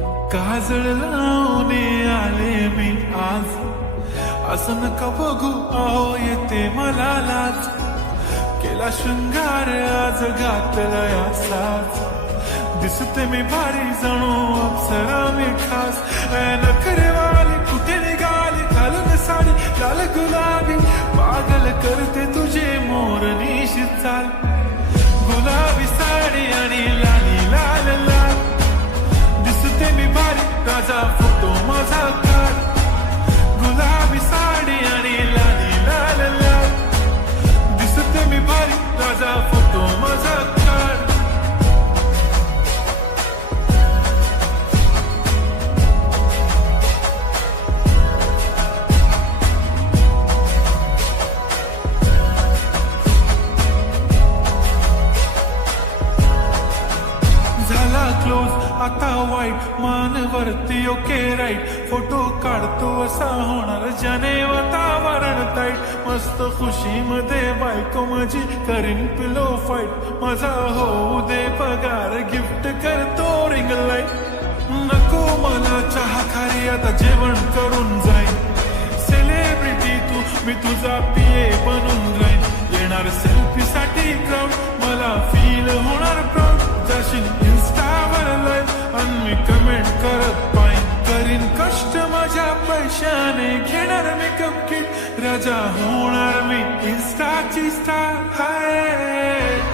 काजळ लावून आले मी आज, असं नका बघू अहो येते मला लाज. केला शृंगार आज घातला असाच, दिसते मी भारी जणू अप्सरा मी खास. नखरेवाली कुठे निघाली घालून साडी लाल गुलाबी, पागल करते तुझे मोरनीशी चाल. गुलाबी साडी आणि लाली लाल लाल, दिसते मी भारी राजा फोटो माझा काढ. गुलाबी साडी आणि लाली लाल लाल, दिसते मी भारी राजा फोटो माझा काढ. झाला क्लोज आता वाईट, मान वरती ओके राईट. फोटो काढतो असा होणार ज्याने वातावरण ताईट. मस्त खुशी मध्ये बायको माझी करीन पिलो फाईट. माझा होऊ दे पगार गिफ्ट करतो रिंग लाईट. नको मला चहा खारी आता जेवण करून जाईन. सेलिब्रिटी तू मी तुझा पिये बनून राहीन. येणार सेल्फी साठी क्राऊड मला फील होणार प्राऊड. जाशील इन्स्टावर लाईव्ह आणि मी कमेंट करत पाहिन. करीन कष्ट माझ्या पैशाने घेणार मेकअप किट. राजा होणार मी इन्स्टाची स्टार. हाय